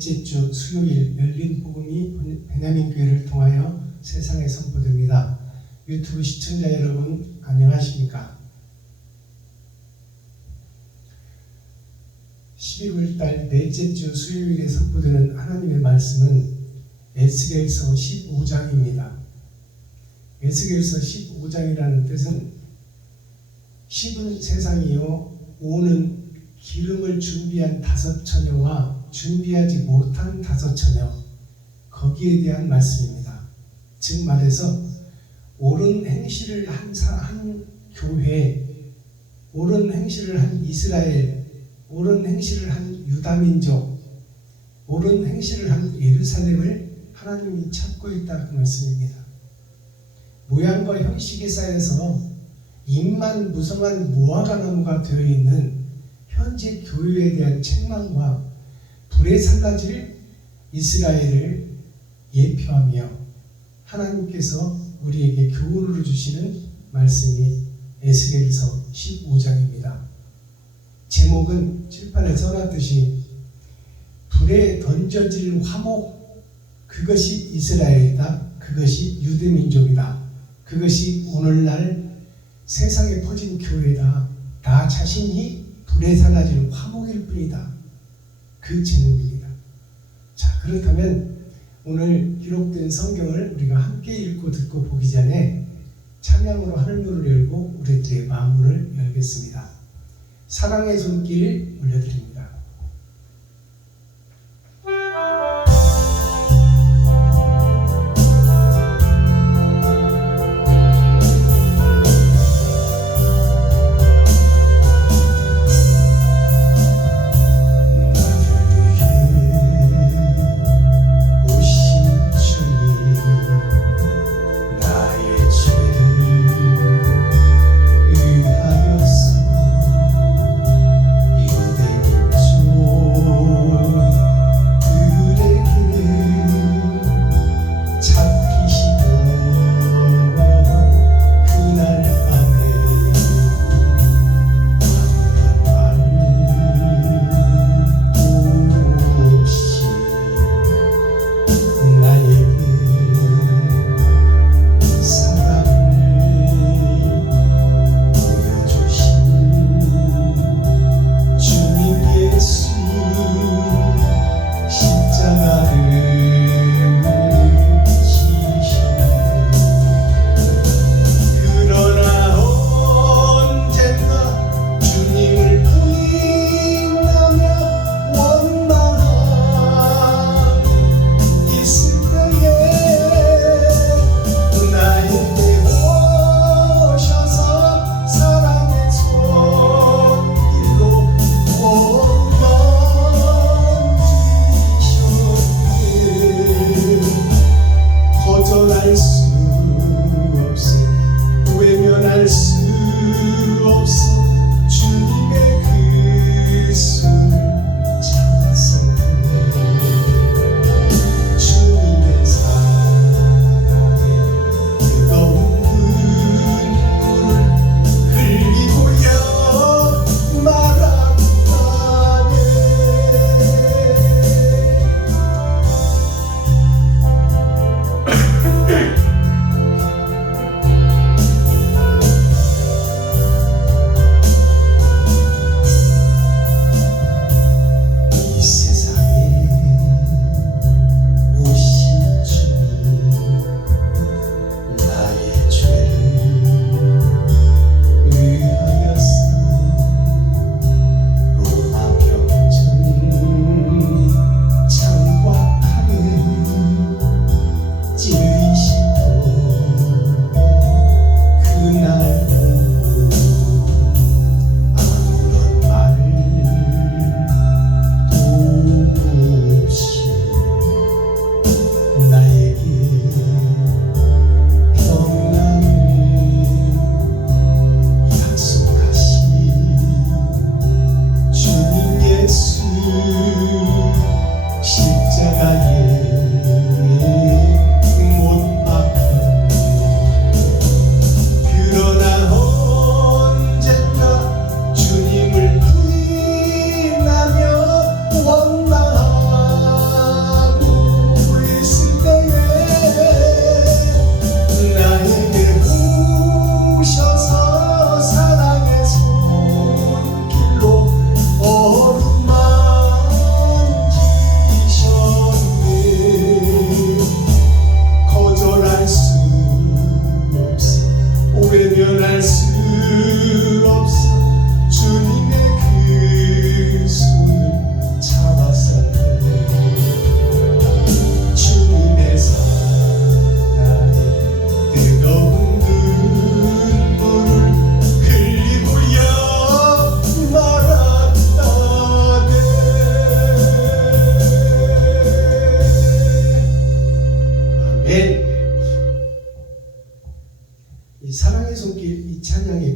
넷째 주 수요일 열린 복음이 베냐민 교회를 통하여 세상에 선포됩니다. 유튜브 시청자 여러분 안녕하십니까? 11월달 넷째 주 수요일에 선포되는 하나님의 말씀은 에스겔서 15장입니다. 에스겔서 15장이라는 뜻은 10은 세상이요 5는 기름을 준비한 5처녀와 준비하지 못한 5처녀, 거기에 대한 말씀입니다. 즉 말해서 옳은 행실을 한 교회, 옳은 행실을 한 이스라엘, 옳은 행실을 한 유다민족, 옳은 행실을 한 예루살렘을 하나님이 찾고 있다 그 말씀입니다. 모양과 형식에 쌓여서 잎만 무성한 무화과나무가 되어 있는 현재 교회에 대한 책망과 불에 살라질 이스라엘을 예표하며 하나님께서 우리에게 교훈을 주시는 말씀이 에스겔서 15장입니다. 제목은 칠판에 써놨듯이 불에 던져질 화목, 그것이 이스라엘이다. 그것이 유대민족이다. 그것이 오늘날 세상에 퍼진 교회다. 나 자신이 불에 살라질 화목일 뿐이다. 그 제목입니다. 자, 그렇다면 오늘 기록된 성경을 우리가 함께 읽고 듣고 보기 전에 찬양으로 하늘문을 열고 우리들의 마음문을 열겠습니다. 사랑의 손길 올려드립니다. 위하였소 유대민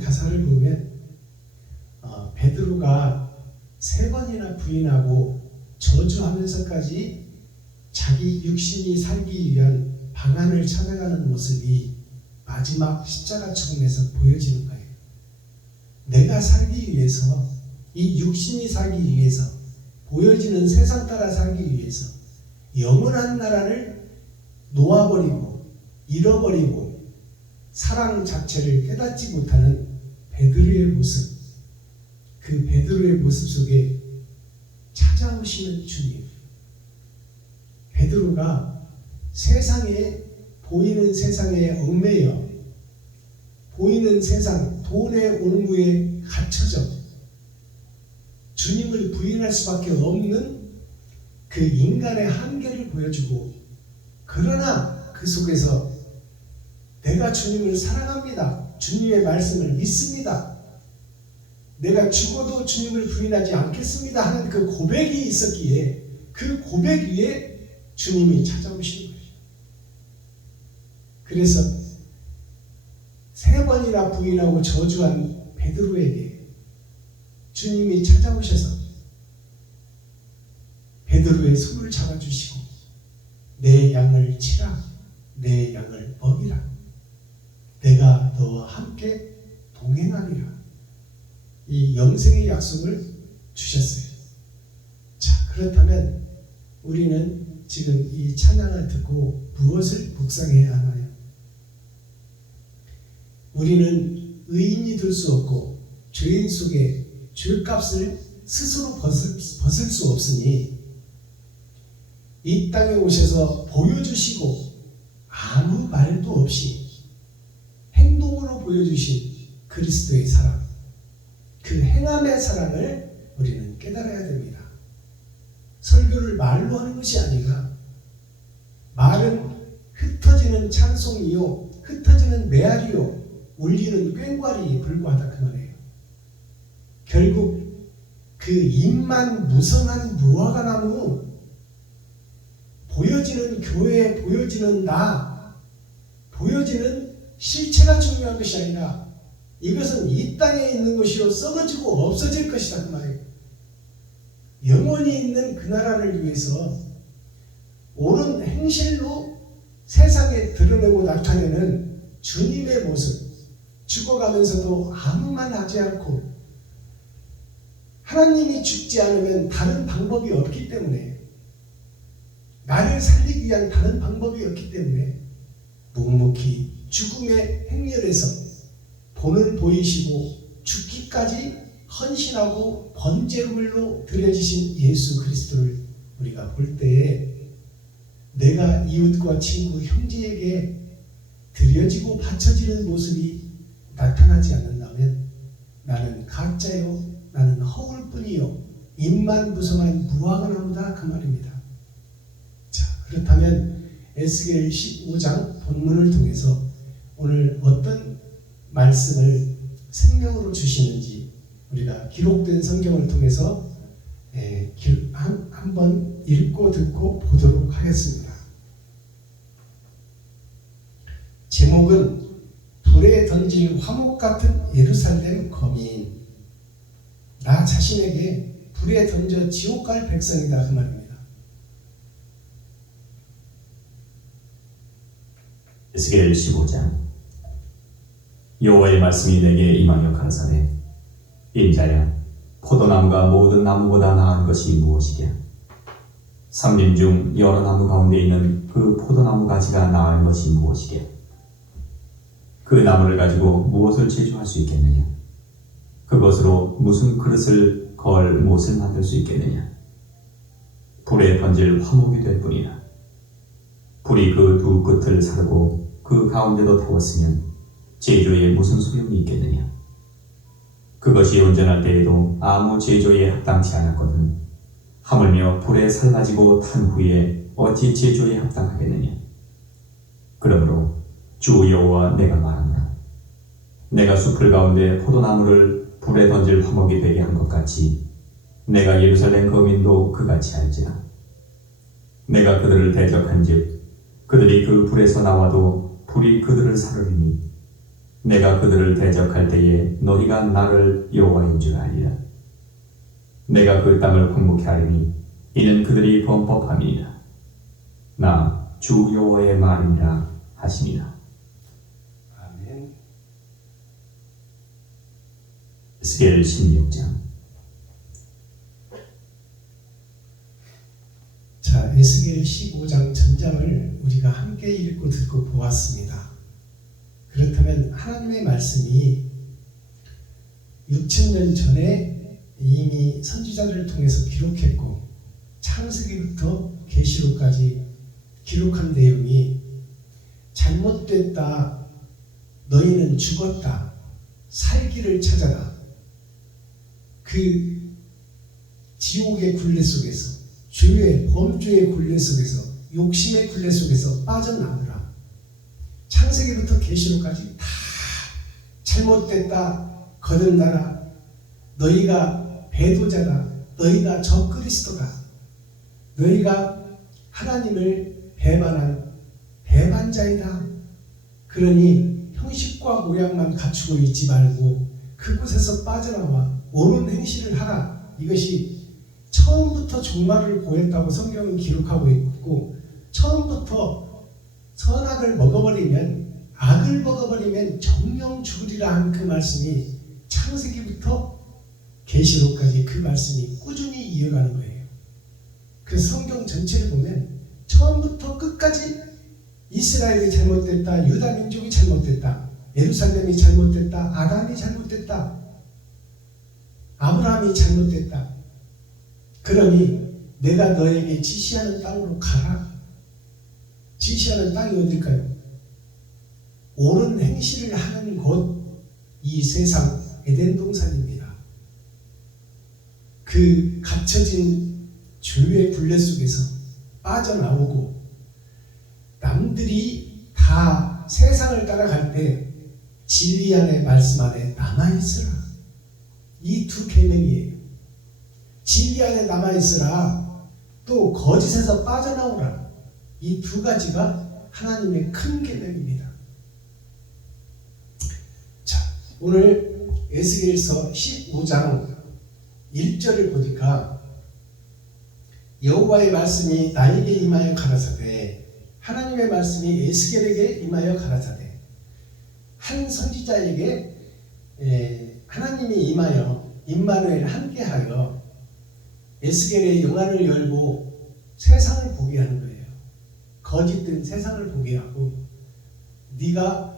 가사를 보면 베드로가 3번이나 부인하고 저주하면서까지 자기 육신이 살기 위한 방안을 찾아가는 모습이 마지막 십자가 죽음에서 보여지는 거예요. 내가 살기 위해서, 이 육신이 살기 위해서, 보여지는 세상 따라 살기 위해서 영원한 나라를 놓아버리고 잃어버리고 사랑 자체를 깨닫지 못하는 베드로의 모습, 그 베드로의 모습 속에 찾아오시는 주님. 베드로가 보이는 세상에 얽매여 보이는 세상, 돈의 옹무에 갇혀져 주님을 부인할 수밖에 없는 그 인간의 한계를 보여주고, 그러나 그 속에서 내가 주님을 사랑합니다, 주님의 말씀을 믿습니다, 내가 죽어도 주님을 부인하지 않겠습니다 하는 그 고백이 있었기에 그 고백 위에 주님이 찾아오시는 거예요. 그래서 3번이나 부인하고 저주한 베드로에게 주님이 찾아오셔서 베드로의 손을 잡아주시고 내 양을 치라, 내 양을 먹이라, 내가 너와 함께 동행하리라, 이 영생의 약속을 주셨어요. 자, 그렇다면 우리는 지금 이 찬양을 듣고 무엇을 묵상해야 하나요? 우리는 의인이 될 수 없고 죄인 속에 죄값을 스스로 벗을 수 없으니 이 땅에 오셔서 보여주시고 아무 말도 없이 행동으로 보여주신 그리스도의 사랑, 그 행함의 사랑을 우리는 깨달아야 됩니다. 설교를 말로 하는 것이 아니라 말은 흩어지는 찬송이요, 흩어지는 메아리요, 울리는 꽹과리에 불과하다 그 말이에요. 결국 그 입만 무성한 무화과나무, 보여지는 교회, 보여지는 나, 보여지는 실체가 중요한 것이 아니라 이것은 이 땅에 있는 것이요 썩어지고 없어질 것이다 그 말이에요. 영원히 있는 그 나라를 위해서 옳은 행실로 세상에 드러내고 나타내는 주님의 모습, 죽어가면서도 아무 말 하지 않고, 하나님이 죽지 않으면 다른 방법이 없기 때문에, 나를 살리기 위한 다른 방법이 없기 때문에 묵묵히 죽음의 행렬에서 본을 보이시고 죽기까지 헌신하고 번제물로 드려지신 예수 그리스도를 우리가 볼 때에 내가 이웃과 친구, 형제에게 드려지고 바쳐지는 모습이 나타나지 않는다면 나는 가짜요, 나는 허울뿐이요, 입만 무성한 무화과나무다 그 말입니다. 자, 그렇다면 에스겔 15장 본문을 통해서 오늘 어떤 말씀을 생명으로 주시는지 우리가 기록된 성경을 통해서 한번 읽고 듣고 보도록 하겠습니다. 제목은 불에 던질 화목 같은 예루살렘 거민, 나 자신에게 불에 던져 지옥 갈 백성이다 그 말입니다. 에스겔 15장. 여호와의 말씀이 내게 임하여 가라사대, 인자야, 포도나무가 모든 나무보다 나은 것이 무엇이랴? 삼림 중 여러 나무 가운데 있는 그 포도나무 가지가 나은 것이 무엇이랴? 그 나무를 가지고 무엇을 제조할 수 있겠느냐? 그것으로 무슨 그릇을 걸 못을 만들 수 있겠느냐? 불에 던질 화목이 될 뿐이라. 불이 그 두 끝을 사르고 그 가운데도 태웠으면 제조에 무슨 소용이 있겠느냐? 그것이 온전할 때에도 아무 제조에 합당치 않았거든 하물며 불에 살라지고 탄 후에 어찌 제조에 합당하겠느냐? 그러므로 주 여호와 내가 말한다. 내가 숲을 가운데 포도나무를 불에 던질 화목이 되게 한 것 같이 내가 예루살렘 거민도 그같이 할지라. 내가 그들을 대적한즉 그들이 그 불에서 나와도 불이 그들을 사르리니 내가 그들을 대적할 때에 너희가 나를 여호와인 줄 알리라. 내가 그 땅을 황복케 하리니 이는 그들이 범법함이니라. 나 주 여호와의 말이니라 하시니라. 아멘. 에스겔 16장. 자, 에스겔 15장 전장을 우리가 함께 읽고 듣고 보았습니다. 그렇다면 하나님의 말씀이 6,000년 전에 이미 선지자들을 통해서 기록했고 창세기부터 계시록까지 기록한 내용이 잘못됐다, 너희는 죽었다, 살기를 찾아라, 그 지옥의 굴레 속에서, 죄의 범죄의 굴레 속에서, 욕심의 굴레 속에서 빠져나오라. 창세기부터 계시록까지 다 잘못됐다, 거듭나라, 너희가 배도자다, 너희가 적그리스도다, 너희가 하나님을 배반한 배반자이다. 그러니 형식과 모양만 갖추고 있지 말고 그곳에서 빠져나와 옳은 행실을 하라. 이것이 처음부터 종말을 보였다고 성경은 기록하고 있고, 처음부터 선악을 먹어버리면, 악을 먹어버리면 정령 죽으리라 한 그 말씀이 창세기부터 계시록까지 그 말씀이 꾸준히 이어가는 거예요. 그래서 성경 전체를 보면 처음부터 끝까지 이스라엘이 잘못됐다, 유다 민족이 잘못됐다, 예루살렘이 잘못됐다, 아담이 잘못됐다, 아브라함이 잘못됐다. 그러니 내가 너에게 지시하는 땅으로 가라. 지시하는 땅이 어딜까요? 옳은 행실을 하는 곳, 이 세상 에덴 동산입니다. 그 갇혀진 죄의 굴레 속에서 빠져나오고 남들이 다 세상을 따라갈 때 진리 안에 말씀 안에 남아있으라. 이 두 계명이에요. 진리 안에 남아있으라, 또 거짓에서 빠져나오라. 이 두 가지가 하나님의 큰 계명입니다. 자, 오늘 에스겔서 15장 1절을 보니까 여호와의 말씀이 나에게 임하여 가라사대, 하나님의 말씀이 에스겔에게 임하여 가라사대, 한 선지자에게 하나님이 임하여 임마누엘 함께하여 에스겔의 영안을 열고 세상을 보게 하는 거예요. 거짓된 세상을 보게 하고, 네가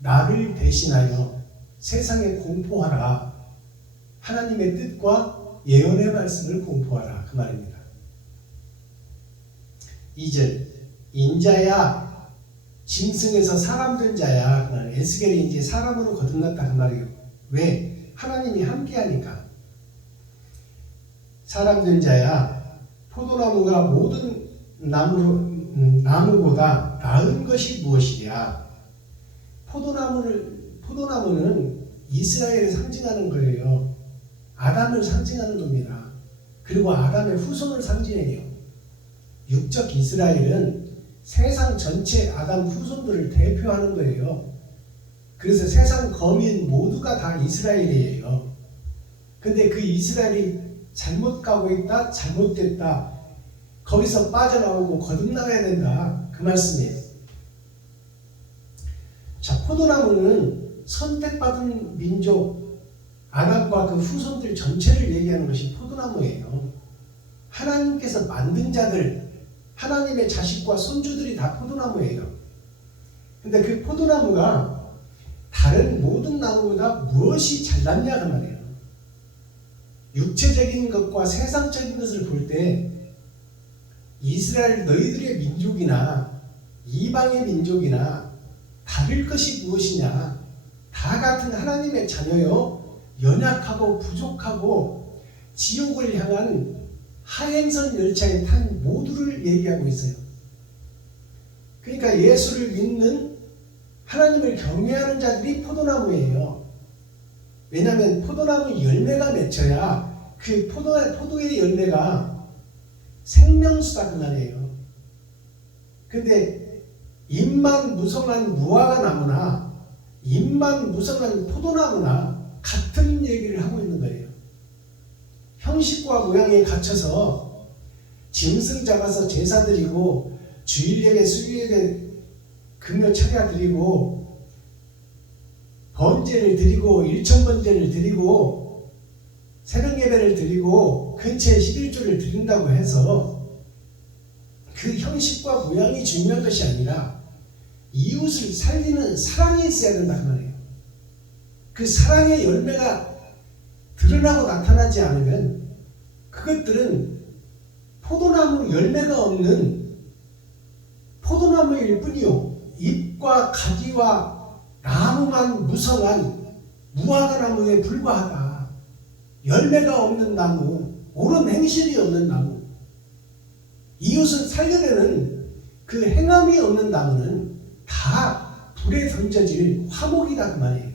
나를 대신하여 세상에 공포하라. 하나님의 뜻과 예언의 말씀을 공포하라. 그 말입니다. 2절, 인자야, 짐승에서 사람 된 자야. 에스겔이 이제 사람으로 거듭났다 그 말이에요. 왜? 하나님이 함께하니까. 사람 된 자야, 포도나무가 모든 나무보다 나은 것이 무엇이랴? 포도나무는 이스라엘을 상징하는 거예요. 아담을 상징하는 겁니다. 그리고 아담의 후손을 상징해요. 육적 이스라엘은 세상 전체 아담 후손들을 대표하는 거예요. 그래서 세상 거민 모두가 다 이스라엘이에요. 근데 그 이스라엘이 잘못 가고 있다, 잘못됐다, 거기서 빠져나오고 거듭나가야 된다, 그 말씀이에요. 자, 포도나무는 선택받은 민족 아담과 그 후손들 전체를 얘기하는 것이 포도나무예요. 하나님께서 만든 자들, 하나님의 자식과 손주들이 다 포도나무예요. 근데 그 포도나무가 다른 모든 나무보다 무엇이 잘났냐 그 말이에요. 육체적인 것과 세상적인 것을 볼 때 이스라엘 너희들의 민족이나 이방의 민족이나 다를 것이 무엇이냐? 다 같은 하나님의 자녀요, 연약하고 부족하고 지옥을 향한 하행선 열차에 탄 모두를 얘기하고 있어요. 그러니까 예수를 믿는, 하나님을 경외하는 자들이 포도나무예요. 왜냐하면 포도나무 열매가 맺혀야 그 포도의 열매가 생명수다 그 말이에요. 근데 잎만 무성한 무화과 나무나 잎만 무성한 포도나무나 같은 얘기를 하고 있는 거예요. 형식과 모양에 갇혀서 짐승 잡아서 제사 드리고 주일 예배 수요예배 금요 차례 드리고 번제를 드리고 일천번제를 드리고 새벽 예배를 드리고 근처에 11조를 드린다고 해서 그 형식과 모양이 중요한 것이 아니라 이웃을 살리는 사랑이 있어야 된다는 말이에요. 그 사랑의 열매가 드러나고 나타나지 않으면 그것들은 포도나무 열매가 없는 포도나무일 뿐이요, 잎과 가지와 나무만 무성한 무화과나무에 불과하다. 열매가 없는 나무, 옳은 행실이 없는 나무, 이웃을 살려내는 그 행함이 없는 나무는 다 불에 던져질 화목이다 그 말이에요.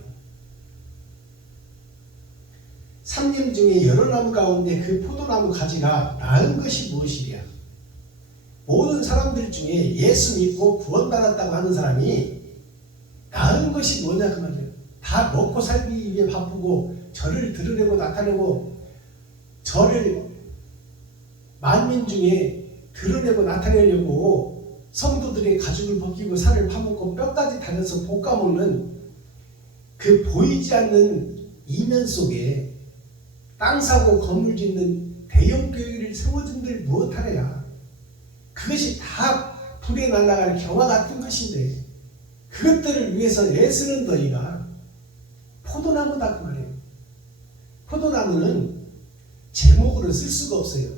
삼림 중에 여러 나무 가운데 그 포도나무 가지가 나은 것이 무엇이랴? 모든 사람들 중에 예수 믿고 구원받았다고 하는 사람이 나은 것이 뭐냐 그 말이에요. 다 먹고 살기 위해 바쁘고 저를 드러내고 나타내고 저를 만민 중에 드러내고 나타내려고 성도들의 가죽을 벗기고 살을 파먹고 뼈까지 다려서 볶아먹는 그 보이지 않는 이면 속에 땅 사고 건물 짓는 대형 교회를 세워준들 무엇하랴. 그것이 다 불에 날아갈 겨와 같은 것인데 그것들을 위해서 애쓰는 너희가 포도나무다 그 말이에요. 포도나무는 제목으로 쓸 수가 없어요.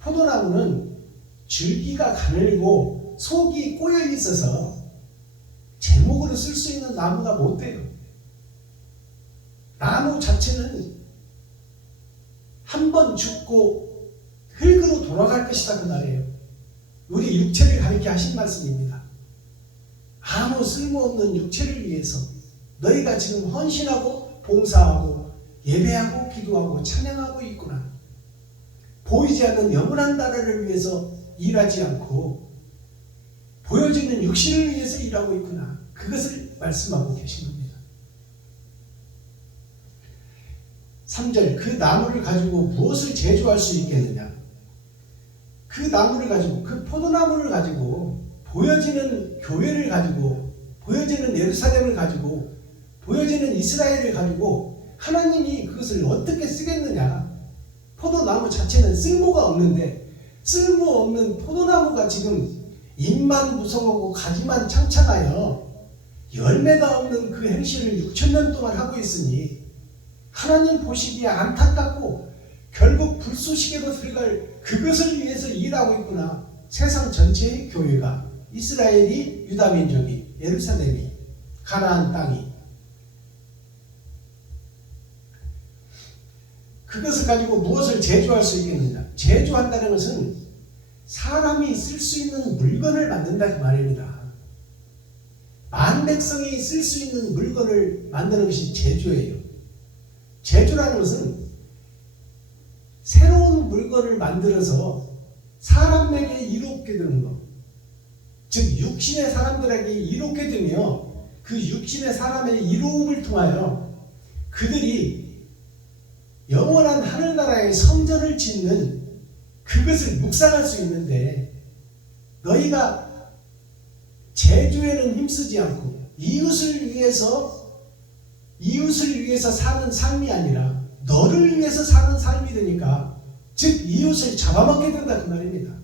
포도나무는 줄기가 가늘고 속이 꼬여 있어서 제목으로 쓸 수 있는 나무가 못 돼요. 나무 자체는 한 번 죽고 흙으로 돌아갈 것이다 그 말이에요. 우리 육체를 가리켜 하신 말씀입니다. 아무 쓸모없는 육체를 위해서 너희가 지금 헌신하고 봉사하고 예배하고 기도하고 찬양하고 있구나. 보이지 않는 영원한 나라를 위해서 일하지 않고 보여지는 육신을 위해서 일하고 있구나. 그것을 말씀하고 계신 겁니다. 3절, 그 나무를 가지고 무엇을 제조할 수 있겠느냐? 그 나무를 가지고, 그 포도나무를 가지고 보여지는 교회를 가지고 보여지는 예루살렘을 가지고 보여지는 이스라엘을 가지고 하나님이 그것을 어떻게 쓰겠느냐? 포도나무 자체는 쓸모가 없는데 쓸모없는 포도나무가 지금 잎만 무성하고 가지만 창창하여 열매가 없는 그 행실을 6천년 동안 하고 있으니 하나님 보시기에 안타깝고 결국 불쏘시개로 들어갈 그것을 위해서 일하고 있구나. 세상 전체의 교회가, 이스라엘이, 유다민족이, 예루살렘이, 가나안 땅이, 그것을 가지고 무엇을 제조할 수 있겠느냐? 제조한다는 것은 사람이 쓸 수 있는 물건을 만든다 그 말입니다. 만백성이 쓸 수 있는 물건을 만드는 것이 제조예요. 제조라는 것은 새로운 물건을 만들어서 사람에게 이롭게 되는 것. 즉 육신의 사람들에게 이롭게 되며 그 육신의 사람의 이로움을 통하여 그들이 영원한 하늘나라의 성전을 짓는 그것을 묵상할 수 있는데 너희가 제조에는 힘쓰지 않고 이웃을 위해서 사는 삶이 아니라 너를 위해서 사는 삶이 되니까 즉 이웃을 잡아먹게 된다 그 말입니다.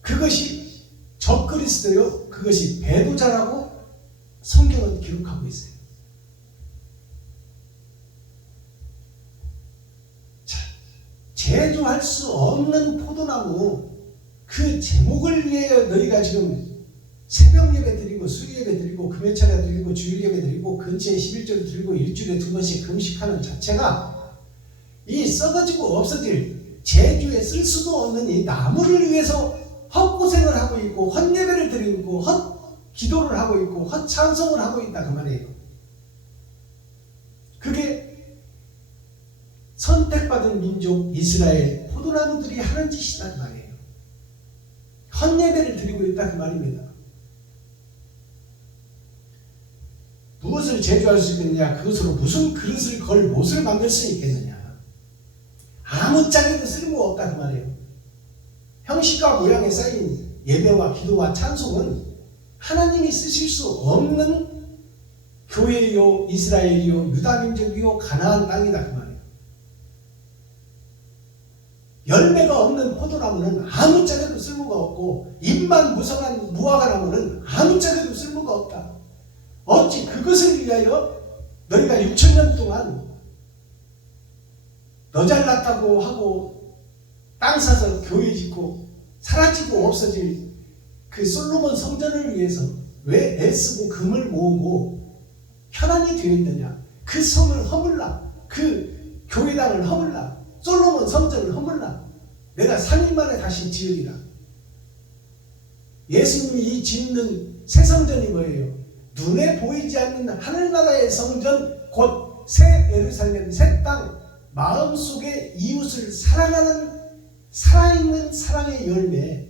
그것이 적그리스도요, 그것이 배도자라고 성경은 기록하고 있어요. 자, 제조할 수 없는 포도나무 그 제목을 위해 너희가 지금 새벽 예배 드리고 수요 예배 드리고 금요차례 드리고 주일 예배 드리고 근처에 11조를 드리고 일주일에 2번씩 금식하는 자체가 이 썩어지고 없어질 제주에 쓸 수도 없는 이 나무를 위해서 헛고생을 하고 있고 헛예배를 드리고 헛기도를 하고 있고 헛찬송을 하고 있다 그 말이에요. 그게 선택받은 민족 이스라엘 포도나무들이 하는 짓이다 그 말이에요. 헛예배를 드리고 있다 그 말입니다. 무엇을 제조할 수 있겠느냐? 그것으로 무슨 그릇을 걸 못을 만들 수 있겠느냐? 아무짝에도 쓸모없다 그 말이에요. 형식과 모양에 쌓인 예배와 기도와 찬송은 하나님이 쓰실 수 없는 교회요, 이스라엘이요, 유다민족이요, 가나안 땅이다 그 말이에요. 열매가 없는 포도나무는 아무짝에도 쓸모가 없고 잎만 무성한 무화과나무는 아무짝에도 쓸모가 없다. 어찌 그것을 위하여 너희가 6,000년 동안 너 잘났다고 하고 땅 사서 교회 짓고 사라지고 없어질 그 솔로몬 성전을 위해서 왜 애쓰고 금을 모으고 현안이 되어 있느냐? 그 성을 허물라, 그 교회당을 허물라, 솔로몬 성전을 허물라. 내가 3일 만에 다시 지으리라. 예수님이 짓는 새 성전이 뭐예요? 눈에 보이지 않는 하늘나라의 성전, 곧 새 예루살렘, 새 땅, 마음속에 이웃을 사랑하는 살아있는 사랑의 열매,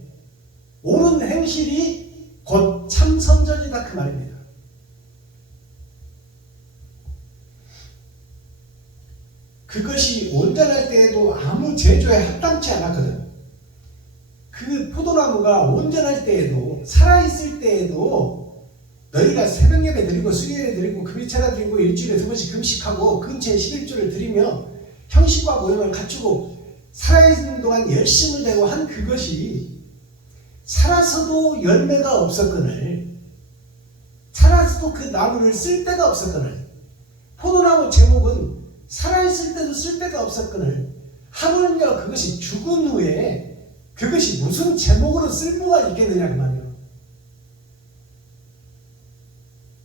옳은 행실이 곧 참 성전이다 그 말입니다. 그것이 온전할 때에도 아무 제조에 합당치 않았거든. 그 포도나무가 온전할 때에도, 살아있을 때에도 너희가 새벽 예배 드리고 수요예배 드리고 금요체라 드리고 일주일에 2번씩 금식하고 근처에 11조를 드리며 형식과 모형을 갖추고 살아있는 동안 열심을 내고 한 그것이 살아서도 열매가 없었거늘, 살아서도 그 나무를 쓸 데가 없었거늘, 포도나무 제목은 살아있을 때도 쓸 데가 없었거늘, 하물며 그것이 죽은 후에 그것이 무슨 제목으로 쓸모가 있겠느냐 그 말이에요.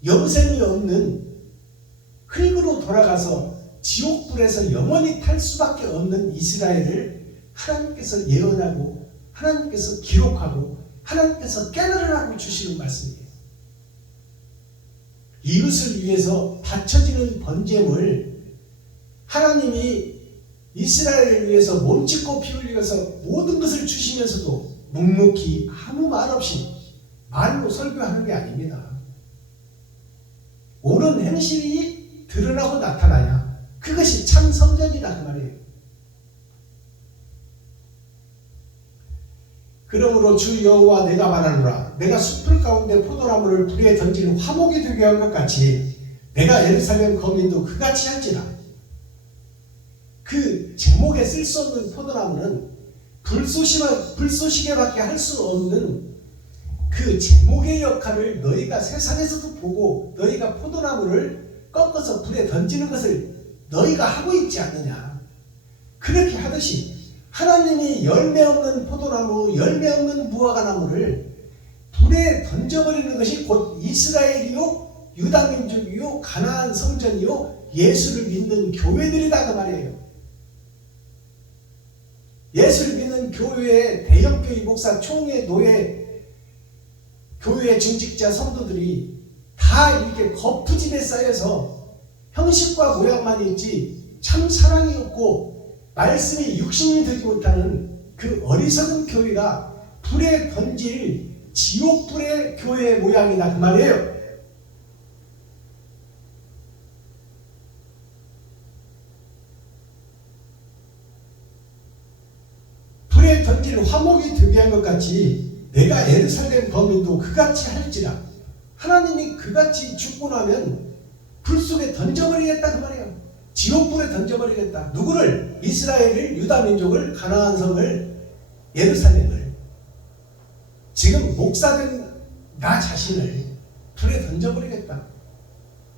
영생이 없는 흙으로 돌아가서 지옥불에서 영원히 탈 수밖에 없는 이스라엘을 하나님께서 예언하고 하나님께서 기록하고 하나님께서 깨달으라고 주시는 말씀이에요. 이웃을 위해서 바쳐지는 번제물, 하나님이 이스라엘을 위해서 몸짓고 피 흘려서 모든 것을 주시면서도 묵묵히 아무 말 없이 말로 설교하는 게 아닙니다. 옳은 행실이 드러나고 나타나야 그것이 참 성전이다 그 말이에요. 그러므로 주 여호와 내가 말하노라. 내가 숲풀 가운데 포도나무를 불에 던지는 화목이 되게 한 것 같이 내가 예루살렘 거민도 그같이 할지라. 그 제목에 쓸 수 없는 포도나무는 불쏘시개밖에 할 수 없는 그 제목의 역할을 너희가 세상에서도 보고 너희가 포도나무를 꺾어서 불에 던지는 것을 너희가 하고 있지 않느냐. 그렇게 하듯이 하나님이 열매 없는 포도나무, 열매 없는 무화과나무를 불에 던져버리는 것이 곧 이스라엘이요, 유다민족이요, 가나안 성전이요, 예수를 믿는 교회들이다 그 말이에요. 예수를 믿는 교회의 대형교회 목사, 총회, 노예, 교회의 중직자 성도들이 다 이렇게 거푸집에 쌓여서 형식과 모양만 있지 참 사랑이 없고 말씀이 육신이 되지 못하는 그 어리석은 교회가 불에 던질 지옥불의 교회의 모양이다 그 말이에요. 불에 던질 화목이 되게 한 것 같이 내가 예루살렘 거민도 그같이 할지라. 하나님이 그같이 죽고 나면 불 속에 던져버리겠다 그 말이에요. 지옥불에 던져버리겠다. 누구를? 이스라엘을, 유다민족을, 가나안 성을, 예루살렘을. 지금 목사된 나 자신을 불에 던져버리겠다.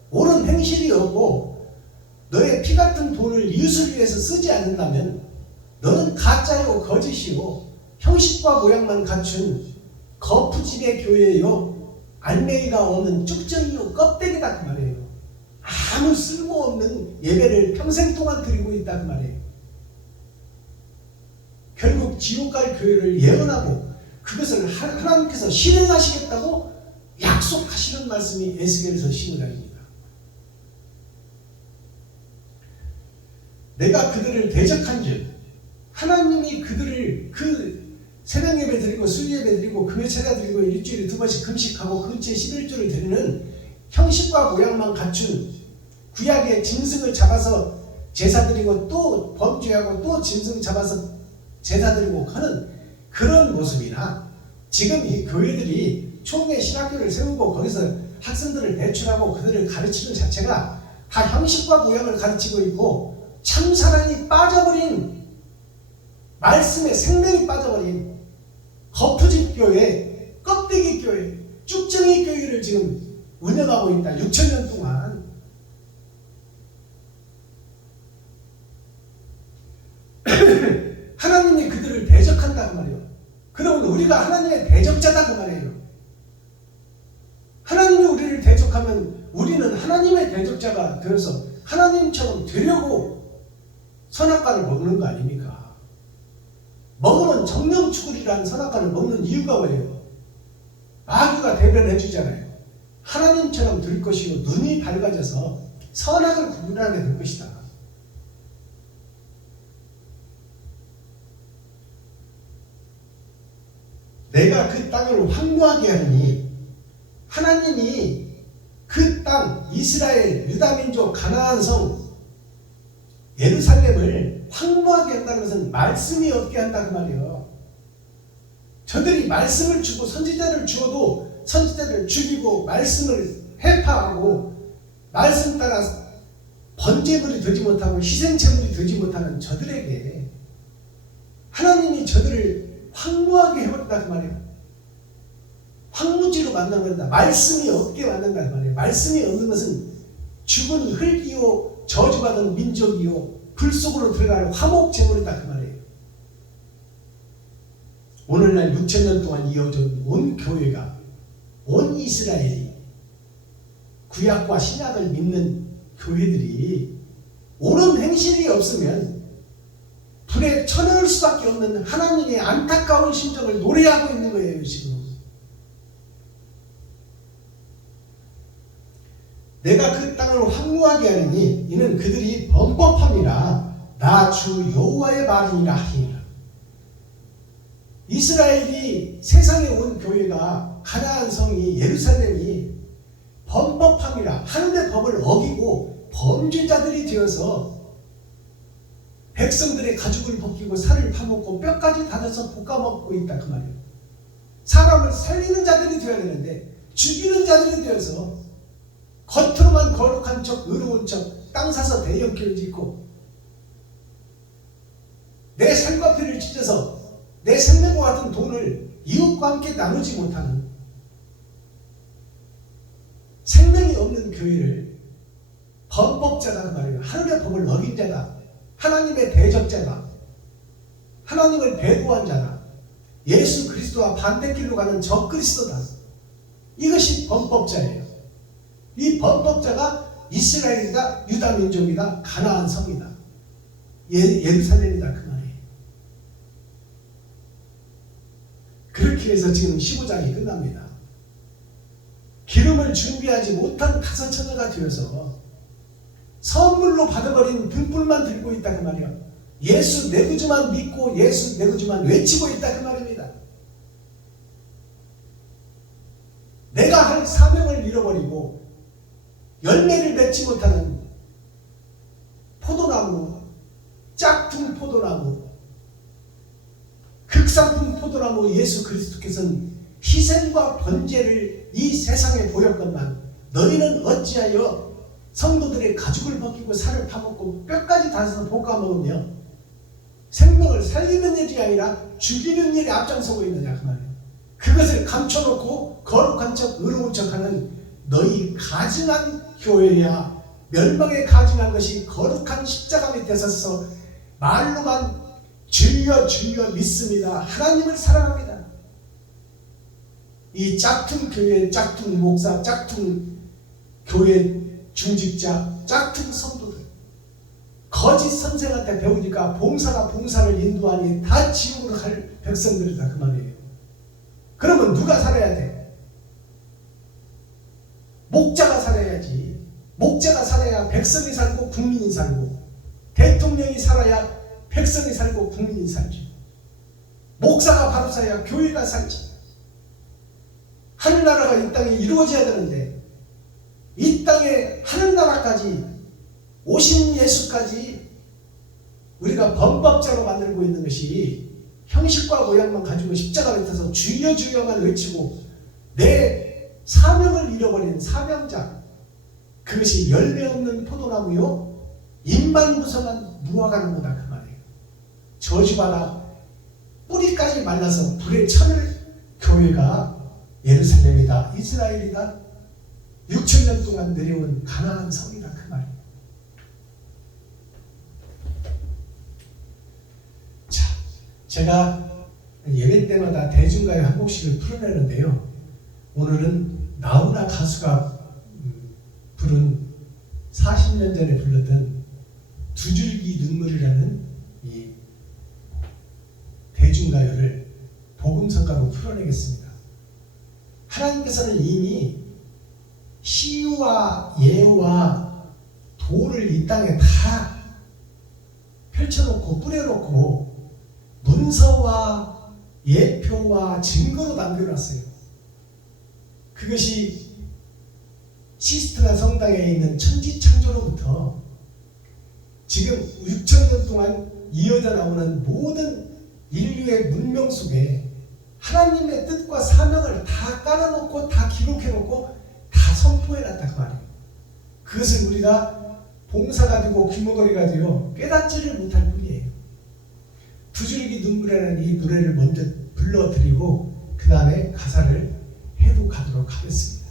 옳은 행실이 없고 너의 피 같은 돈을 이웃을 위해서 쓰지 않는다면 너는 가짜요, 거짓이요, 형식과 모양만 갖춘 거푸집의 교회요, 알맹이가 없는 쭉정이요, 껍데기다 그 말이에요. 아무 쓸모없는 예배를 평생 동안 드리고 있다 그 말이에요. 결국 지옥 갈 교회를 예언하고 그것을 하나님께서 실행하시겠다고 약속하시는 말씀이 에스겔서 15장입니다. 내가 그들을 대적한즉 하나님이 그들을 그 새벽 예배 드리고 수요 예배 드리고 금요 찬양 드리고 일주일에 2번씩 금식하고 근처에 11조를 드리는 형식과 모양만 갖춘 구약의 짐승을 잡아서 제사 드리고 또 범죄하고 또 짐승 잡아서 제사 드리고 하는 그런 모습이나 지금 이 교회들이 총회 신학교를 세우고 거기서 학생들을 배출하고 그들을 가르치는 자체가 다 형식과 모양을 가르치고 있고 참 사랑이 빠져버린 말씀에 생명이 빠져버린 거푸집 교회, 껍데기 교회, 쭉정이 교회를 지금 운영하고 있다. 6,000년 동안. 하나님이 그들을 대적한다 그 말이에요. 그러면 우리가 하나님의 대적자다 그 말이에요. 하나님이 우리를 대적하면 우리는 하나님의 대적자가 되어서 하나님처럼 되려고 선악과를 먹는 거 아닙니까? 먹으면 정령 죽으리라는 선악과를 먹는 이유가 뭐예요? 마귀가 대변해 주잖아요. 하나님처럼 될 것이요 눈이 밝아져서 선악을 구분하게 될 것이다. 내가 그 땅을 황무하게 하느니 하나님이 그 땅 이스라엘 유다민족 가나안 성 예루살렘을 황무하게 한다는 것은 말씀이 없게 한다 그 말이에요. 저들이 말씀을 주고 선지자를 주어도 선지자를 죽이고 말씀을 해파하고 말씀 따라 번제물이 되지 못하고 희생제물이 되지 못하는 저들에게 하나님이 저들을 황무하게 해버린다 그 말이에요. 황무지로 만든다. 말씀이 없게 만든다 그 말이에요. 말씀이 없는 것은 죽은 흙이요 저주받은 민족이요 불 속으로 들어가는 화목제물이다 그 말이에요. 오늘날 6,000년 동안 이어진 온 교회가 온 이스라엘이 구약과 신약을 믿는 교회들이 옳은 행실이 없으면 불에 쳐넣을 수밖에 없는 하나님의 안타까운 심정을 노래하고 있는 거예요. 지금 내가 그 땅을 황무하게 하리니 이는 그들이 범법함이라 나 주 여호와의 말이니라 하니라. 이스라엘이 세상에 온 교회가 가나안 성이 예루살렘이 범법함이라 하늘의 법을 어기고 범죄자들이 되어서 백성들의 가죽을 벗기고 살을 파먹고 뼈까지 닫아서 볶아먹고 있다 그 말이에요. 사람을 살리는 자들이 되어야 되는데 죽이는 자들이 되어서 겉으로만 거룩한 척 의로운 척 땅 사서 대형교회 짓고 내 삶과 피를 찢어서 내 생명과 같은 돈을 이웃과 함께 나누지 못하는 생명이 없는 교회를 범법자다 그 말이에요. 하늘의 법을 어긴 자다. 하나님의 대적자다. 하나님을 배도한 자다. 예수 그리스도와 반대길로 가는 적그리스도다. 이것이 범법자예요. 이 범법자가 이스라엘이다, 유다 민족이다, 가나안 성이다, 예루살렘이다 그 말이에요. 그렇게 해서 지금 15장이 끝납니다. 기름을 준비하지 못한 다섯 처녀가 되어서 선물로 받아버린 등불만 들고 있다 그 말이에요. 예수 내 구주만 믿고 예수 내 구주만 외치고 있다 그 말입니다. 내가 할 사명을 잃어버리고 열매를 맺지 못하는 포도나무, 짝퉁 포도나무, 극상품 포도나무 예수 그리스도께서는 희생과 번제를 이 세상에 보였건만 너희는 어찌하여 성도들의 가죽을 벗기고 살을 파먹고 뼈까지 닫아서 볶아먹으며 생명을 살리는 일이 아니라 죽이는 일에 앞장서고 있느냐 그 말이에요. 그것을 감춰놓고 거룩한 척 의로운 척하는 너희 가증한 교회야. 멸망에 가증한 것이 거룩한 십자가 밑에 서서 말로만 주여 주여 믿습니다. 하나님을 사랑합니다. 이 짝퉁 교회, 짝퉁 목사, 짝퉁 교회 중직자, 짝퉁 성도들 거짓 선생한테 배우니까 봉사가 봉사를 인도하니 다 지옥으로 갈 백성들이다 그 말이에요. 그러면 누가 살아야 돼? 목자가 살아야지. 목자가 살아야 백성이 살고 국민이 살고, 대통령이 살아야 백성이 살고 국민이 살지. 목사가 바로 서야 교회가 살지. 하늘나라가 이 땅에 이루어져야 되는데 이 땅에 하늘나라까지 오신 예수까지 우리가 범법자로 만들고 있는 것이 형식과 모양만 가지고 십자가 밑에서 주여 주여만 외치고 내 사명을 잃어버린 사명자, 그것이 열매 없는 포도나무요 잎만 무성한 무화과는 거다 그 말이에요. 저주받아 뿌리까지 말라서 불에 쳐낼 교회가 예루살렘이다, 이스라엘이다, 6,000년 동안 내려온 가나안 성이다 그 말이에요. 자, 제가 예배 때마다 대중가요 한 곡씩을 풀어내는데요. 오늘은 나훈아 가수가 부른 40년 전에 불렀던 두 줄기 눈물이라는 이 대중가요를 복음성가로 풀어내겠습니다. 하나님께서는 이미 시와 예와 도를 이 땅에 다 펼쳐놓고 뿌려놓고 문서와 예표와 증거로 남겨놨어요. 그것이 시스트라 성당에 있는 천지창조로부터 지금 6,000년 동안 이어져 나오는 모든 인류의 문명 속에 하나님의 뜻과 사명을 다 깔아놓고 다 기록해놓고 다 선포해놨다 그 말이에요. 그것을 우리가 봉사가 되고 귀머거리가 되어 깨닫지를 못할 뿐이에요. 두 줄기 눈물이라는 이 노래를 먼저 불러드리고 그 다음에 가사를 해독하도록 하겠습니다.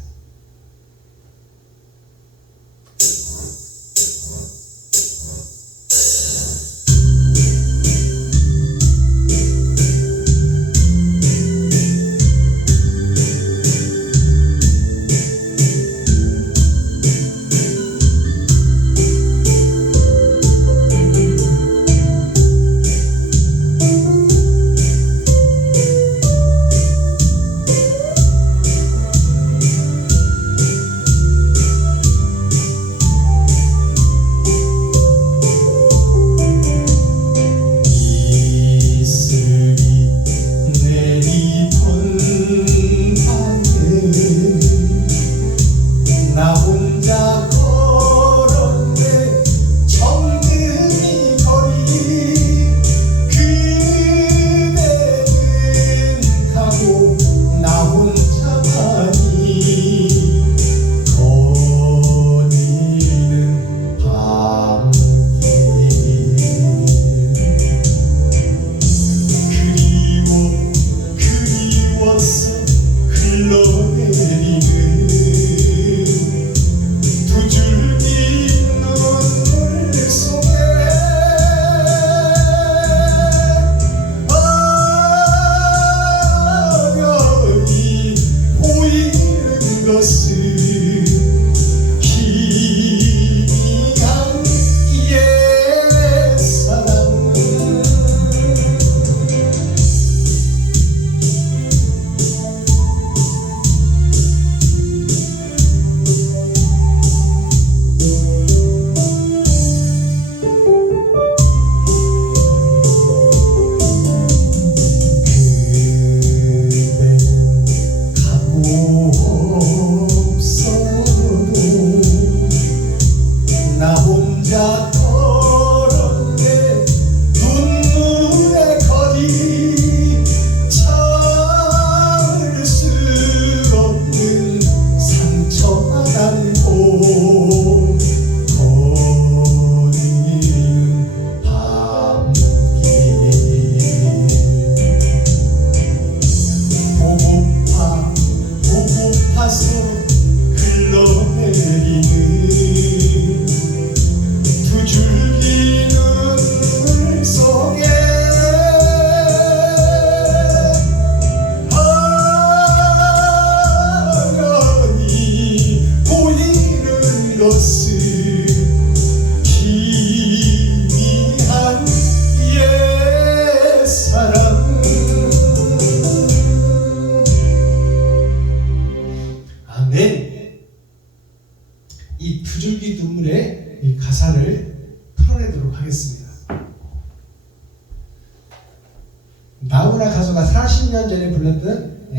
나훈아 가수가 40년 전에 불렀던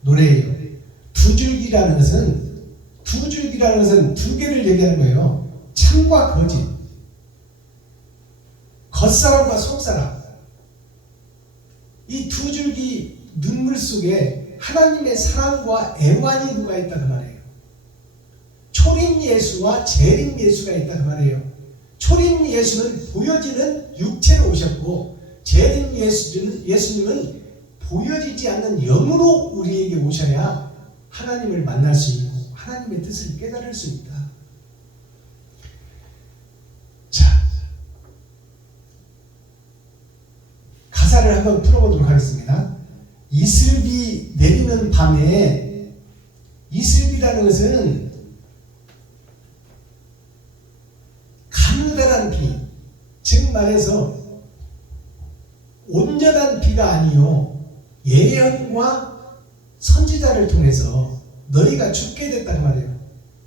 노래예요. 두 줄기라는 것은 두 줄기 이슬비라는 것은 두 개를 얘기하는 거예요. 참과 거짓. 겉사람과 속사람. 이 두 줄기 눈물 속에 하나님의 사랑과 애완이 누가 있다 그 말이에요. 초림 예수와 재림 예수가 있다 그 말이에요. 초림 예수는 보여지는 육체로 오셨고 재림 예수님은 보여지지 않는 영으로 우리에게 오셔야 하나님을 만날 수 있고 하나님의 뜻을 깨달을 수 있다. 자, 가사를 한번 풀어보도록 하겠습니다. 이슬비 내리는 밤에, 이슬비라는 것은 가느다란 비, 즉 말해서 온전한 비가 아니요 예언과 선지자를 통해서 너희가 죽게 됐다는 말이에요.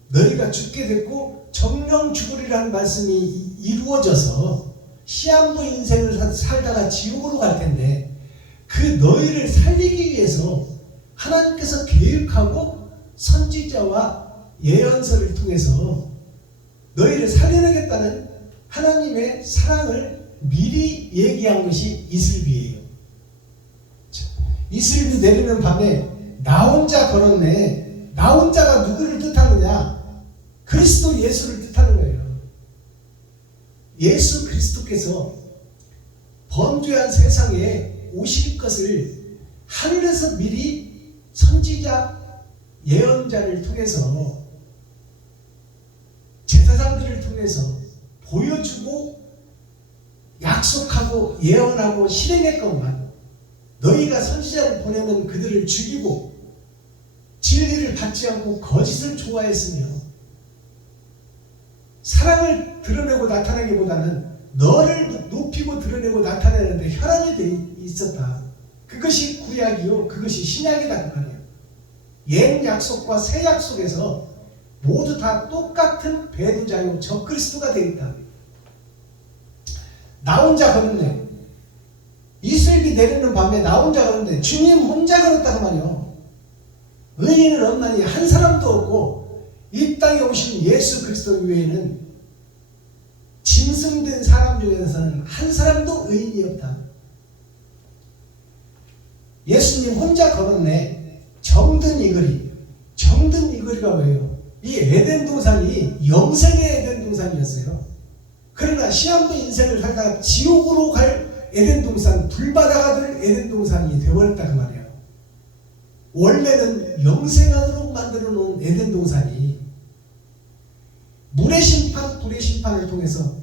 너희가 죽게 됐고 정령 죽으리라는 말씀이 이루어져서 시한부 인생을 살다가 지옥으로 갈 텐데 그 너희를 살리기 위해서 하나님께서 계획하고 선지자와 예언서를 통해서 너희를 살려내겠다는 하나님의 사랑을 미리 얘기한 것이 이슬비예요. 이슬비 내리는 밤에 나 혼자 걸었네. 나 혼자가 누구를 뜻하느냐? 그리스도 예수를 뜻하는 거예요. 예수 그리스도께서 범죄한 세상에 오실 것을 하늘에서 미리 선지자 예언자를 통해서 제사장들을 통해서 보여주고 약속하고 예언하고 실행했건만 너희가 선지자를 보내면 그들을 죽이고 진리를 받지 않고 거짓을 좋아했으며 사랑을 드러내고 나타내기보다는 너를 높이고 드러내고 나타내는데 혈안이 돼 있었다. 그것이 구약이요 그것이 신약이다 그 말이에요. 옛 약속과 새 약속에서 모두 다 똑같은 배도자요 적그리스도가 되어 있다. 나 혼자 걸었네. 이슬비 내리는 밤에 나 혼자 걸었네. 주님 혼자 걸었다고 말이요. 의인은 없나니 한 사람도 없고 이 땅에 오신 예수 그리스도 외에는 짐승된 사람 중에서는 한 사람도 의인이 없다. 예수님 혼자 걸었네. 정든 이 거리. 정든 이 거리가 뭐예요? 이 에덴 동산이 영생의 에덴 동산이었어요. 그러나 시한부 인생을 살다가 지옥으로 갈 에덴 동산, 불바다가 될 에덴 동산이 되어버렸다 그 말이에요. 원래는 영생하도록 만들어 놓은 에덴 동산이 물의 심판, 불의 심판을 통해서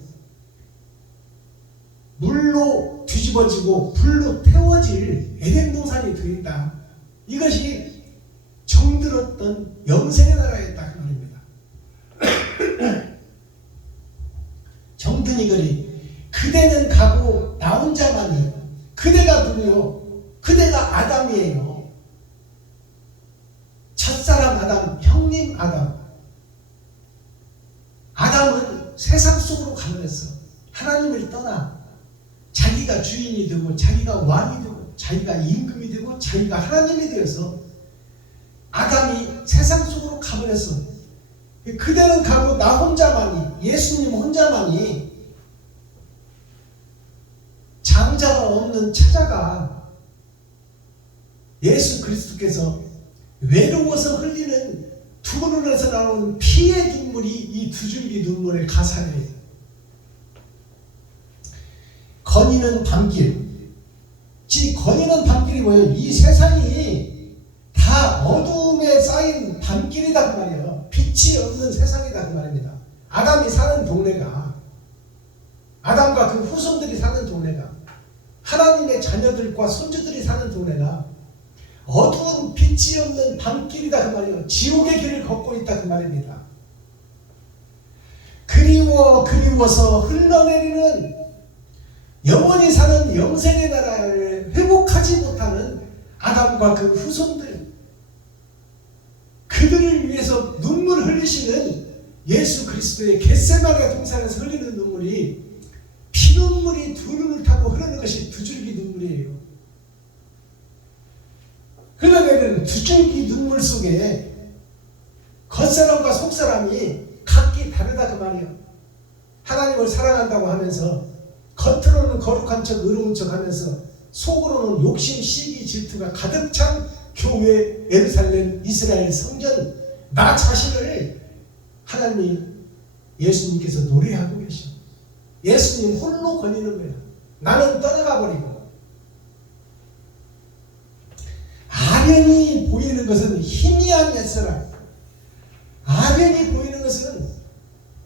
물로 뒤집어지고 불로 태워질 에덴 동산이 되었다. 이것이 정들었던 영생의 나라였다 그 말입니다. 정든이 거리. 그대는 가고 나 혼자만이. 그대가 누구요? 그대가 아담이에요. 첫사람 아담, 형님 아담. 아담은 세상 속으로 가버렸어. 하나님을 떠나 자기가 주인이 되고 자기가 왕이 되고 자기가 임금이 되고 자기가 하나님이 되어서 아담이 세상 속으로 가버렸어. 그대는 가고 나 혼자만이, 예수님 혼자만이 장자가 없는 찾아가. 예수 그리스도께서 외로워서 흘리는 두 눈에서 나오는 피의 눈물이 이 두 줄기 눈물의 가사예요. 거니는 밤길. 거니는 밤길이 뭐예요? 이 세상이 다 어두움에 쌓인 밤길이다 그 말이에요. 빛이 없는 세상이다 그 말입니다. 아담이 사는 동네가, 아담과 그 후손들이 사는 동네가, 하나님의 자녀들과 손주들이 사는 동네가 어두운 빛이 없는 밤길이다 그 말이에요. 지옥의 길을 걷고 있다 그 말입니다. 그리워서 흘러내리는 영원히 사는 영생의 나라를 회복하지 못하는 아담과 그 후손들, 그들을 위해서 눈물 흘리시는 예수 그리스도의 겟세마네 동산에서 흘리는 눈물이 피눈물이 두 눈을 타고 흐르는 것이 두 줄기 눈물이에요. 흘러내리는 두 줄기 눈물 속에 겉사람과 속사람이 각기 다르다 그 말이에요. 하나님을 사랑한다고 하면서 겉으로는 거룩한 척 의로운 척 하면서 속으로는 욕심, 시기, 질투가 가득 찬 교회, 예루살렘, 이스라엘 성전, 나 자신을 하나님이, 예수님께서 노래하고 계셔. 예수님 홀로 거니는 거야. 나는 떠나가 버리고. 아련히 보이는 것은 희미한 옛사람, 아련히 보이는 것은